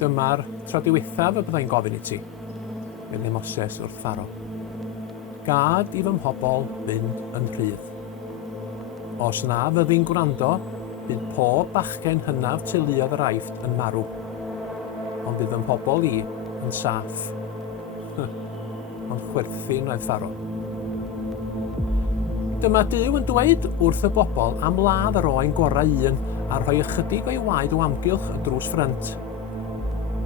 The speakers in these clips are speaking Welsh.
Dyma'r tro diwethaf y byddai'n gofyn i ti, medde Moses wrth Pharo. Gad i fy mhobol fynd yn rhydd. Os na fyddi'n gwrando, bydd pob bachgen hynaf teuluodd yr Aifft yn marw. Ond bydd fy mhobol i yn saff. Ond chwerthin oedd Pharo. Dyma Duw yn dweud wrth y bobl am ladd yr oen gorau un a rhoi ychydig o'i waed o amgylch y drws ffrynt.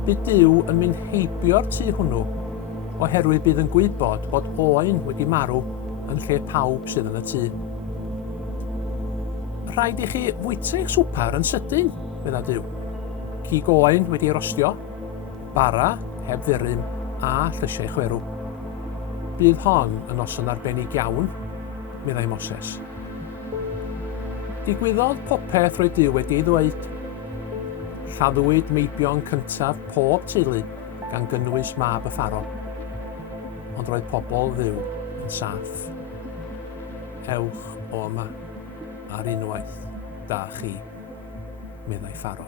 Bydd Duw yn mynd heibio'r tŷ hwnnw oherwydd bydd yn gwybod bod oen wedi marw yn lle pawb sydd yn y tŷ. Rhaid i chi fwyta eich swper yn sydyn, medda Duw. Cig oen wedi'i rostio, bara heb ddurym a llysiau chwerw. Bydd hon yn noson arbennig iawn, meddai Moses. Digwyddodd popeth roedd Duw wedi ei ddweud. Lladdwyd meibion cyntaf pob teulu gan gynnwys mab y Pharo. Ond roedd pobl Dduw yn saff. Ewch o yma ar unwaith da chi, meddai Pharo.